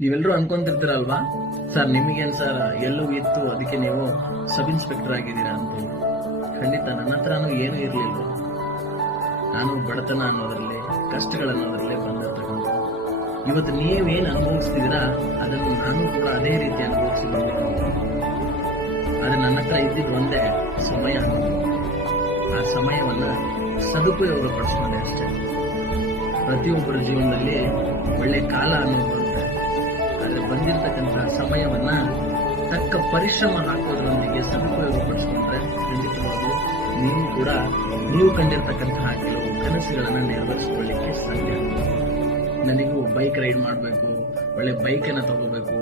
ನೀವೆಲ್ಲರೂ ಅನ್ಕೊಂತಿರ್ತೀರಲ್ವಾ, sir ನಿಮಗೇನ್ sir ಎಲ್ಲೂ ಇತ್ತು ಅದಕ್ಕೆ ನೀವು ಸಬ್ ಇನ್ಸ್ಪೆಕ್ಟರ್ ಆಗಿದ್ದೀರಾ ಅಂತ. ಖಂಡಿತ ನನ್ನ ಹತ್ರನೂ ಏನೂ ಇರ್ಲಿಲ್ಲ. ನಾನು ಬಡತನ ಅನ್ನೋದ್ರಲ್ಲಿ, ಕಷ್ಟಗಳನ್ನೋದ್ರಲ್ಲೇ ಬಂದಿರ್ತಕ್ಕಂಥ. ಇವತ್ತು ನೀವೇನ್ ಅನುಭವಿಸ್ತಿದ್ದೀರಾ ಅದನ್ನು ನಾನು ಕೂಡ ಅದೇ ರೀತಿ ಅನುಭವಿಸಿ ಬಂದಿದ್ದೀನಿ. ಆದ್ರೆ ನನ್ನ ಹತ್ರ ಇದ್ದಿದ್ದು ಒಂದೇ ಸಮಯ. ಆ ಸಮಯವನ್ನ ಸದುಪಯೋಗ ಪಡಿಸ್ಕೊಂಡೆ ಅಷ್ಟೇ. ಪ್ರತಿಯೊಬ್ಬರ ಜೀವನದಲ್ಲಿ ಒಳ್ಳೆ ಕಾಲ ಅನ್ನೋದು ಬರುತ್ತೆ. ಆದ್ರೆ ಬಂದಿರತಕ್ಕಂತಹ ಸಮಯವನ್ನ ತಕ್ಕ ಪರಿಶ್ರಮ ಹಾಕೋದ್ರೊಂದಿಗೆ ಸದುಪಯೋಗ ಪಡಿಸ್ಕೊಂಡ್ರೆ ಖಂಡಿತವಾಗ್ಲೂ ನೀವು ಕೂಡ ನೀವು ಕಂಡಿರ್ತಕ್ಕಂತಹ ಕೆಲವು ಕನಸುಗಳನ್ನ ನೆರವೇರಿಸಿಕೊಳ್ಳಿಕ್ಕೆ ಸಾಧ್ಯ. ನನಗೂ ಬೈಕ್ ರೈಡ್ ಮಾಡಬೇಕು, ಒಳ್ಳೆ ಬೈಕ್ ಅನ್ನ ತಗೋಬೇಕು,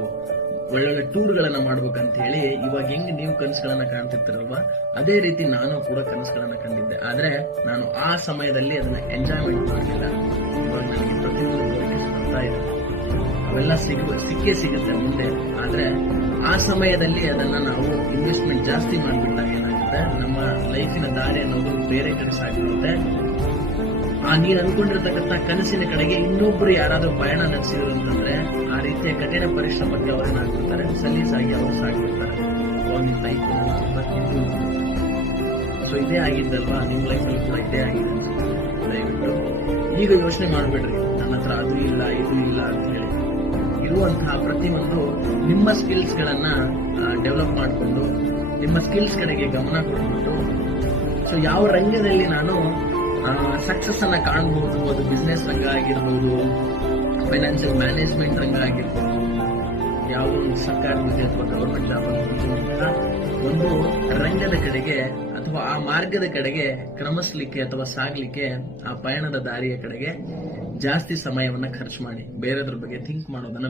ಒಳ್ಳೊಳ್ಳೆ ಟೂರ್ಗಳನ್ನ ಮಾಡ್ಬೇಕಂತ ಹೇಳಿ ಇವಾಗ ಹೆಂಗ್ ನೀವು ಕನಸುಗಳನ್ನ ಕಾಣ್ತಿರ್ತೀರಲ್ವಾ, ಅದೇ ರೀತಿ ನಾನು ಕೂಡ ಕನಸುಗಳನ್ನ ಕಂಡಿದ್ದೆ. ಆದ್ರೆ ನಾನು ಆ ಸಮಯದಲ್ಲಿ ಅದನ್ನ ಎಂಜಾಯ್ಮೆಂಟ್ ಮಾಡಲಿಲ್ಲ. ಇವಾಗ ನನಗೆ ಪ್ರತಿಯೊಂದು ಬರ್ತಾ ಇದೆ, ಅವೆಲ್ಲ ಸಿಕ್ಕೇ ಸಿಗುತ್ತೆ ಮುಂದೆ. ಆದ್ರೆ ಆ ಸಮಯದಲ್ಲಿ ಅದನ್ನ ನಾವು ಇನ್ವೆಸ್ಟ್ಮೆಂಟ್ ಜಾಸ್ತಿ ಮಾಡ್ಬಿಟ್ಟಾಗ ಏನಾಗುತ್ತೆ, ನಮ್ಮ ಲೈಫಿನ ದಾರಿ ಅನ್ನೋದು ಬೇರೆ ಕಡೆ ಸಾಗಿರುತ್ತೆ. ಆ ನೀನ್ ಅನ್ಕೊಂಡಿರ್ತಕ್ಕಂಥ ಕನಸಿನ ಕಡೆಗೆ ಇನ್ನೊಬ್ರು ಯಾರಾದ್ರೂ ಪಯಣ ನಡೆಸಿದ್ರು ಅಂತಂದ್ರೆ ಆ ರೀತಿಯ ಕಠಿಣ ಪರಿಶ್ರಮಕ್ಕೆ ಅವರೇನಾಗ್ಬಿಡ್ತಾರೆ, ಸಲೀಸಾಗಿ ಅವರು ಸಾಗಿಬಿಡ್ತಾರೆ. ನಿಮ್ ಲೈಫ್ ಸೊ ಇದೇ ಆಗಿದ್ದಲ್ವಾ, ನಿಮ್ ಲೈಫಲ್ಲಿ ಕೂಡ ಇದೇ ಆಗಿದೆ ಅನ್ಸುತ್ತೆ. ದಯವಿಟ್ಟು ಈಗ ಯೋಚನೆ ಮಾಡ್ಬೇಡ್ರಿ, ನನ್ನ ಹತ್ರ ಅದು ಇಲ್ಲ ಇದು ಇಲ್ಲ ಅಂತ ಹೇಳಿ. ಇರುವಂತಹ ಪ್ರತಿಯೊಂದು ನಿಮ್ಮ ಸ್ಕಿಲ್ಸ್ ಗಳನ್ನ ಡೆವಲಪ್ ಮಾಡಿಕೊಂಡು ನಿಮ್ಮ ಸ್ಕಿಲ್ಸ್ ಕಡೆಗೆ ಗಮನ ಕೊಟ್ಬಿಟ್ಟು, ಸೊ ಯಾವ ರಂಗದಲ್ಲಿ ನಾನು ಸಕ್ಸಸ್ ಅನ್ನ ಕಾಣಬಹುದು, ಅದು ಬಿಸ್ನೆಸ್ ರಂಗ ಆಗಿರ್ಬೋದು, ಫೈನಾನ್ಷಿಯಲ್ ಮ್ಯಾನೇಜ್ಮೆಂಟ್ ರಂಗ ಆಗಿರ್ಬೋದು, ಯಾವುದೋ ಸರ್ಕಾರಿ ಹುದ್ದೆ ಅಥವಾ ಗವರ್ಮೆಂಟ್ ಜಾಬ್ ಒಂದು ರಂಗದ ಕಡೆಗೆ ಅಥವಾ ಆ ಮಾರ್ಗದ ಕಡೆಗೆ ಕ್ರಮಿಸ್ಲಿಕ್ಕೆ ಅಥವಾ ಸಾಗ್ಲಿಕ್ಕೆ, ಆ ಪಯಣದ ದಾರಿಯ ಕಡೆಗೆ ಜಾಸ್ತಿ ಸಮಯವನ್ನ ಖರ್ಚು ಮಾಡಿ ಬೇರೆದ್ರ ಬಗ್ಗೆ ಥಿಂಕ್ ಮಾಡೋದನ್ನ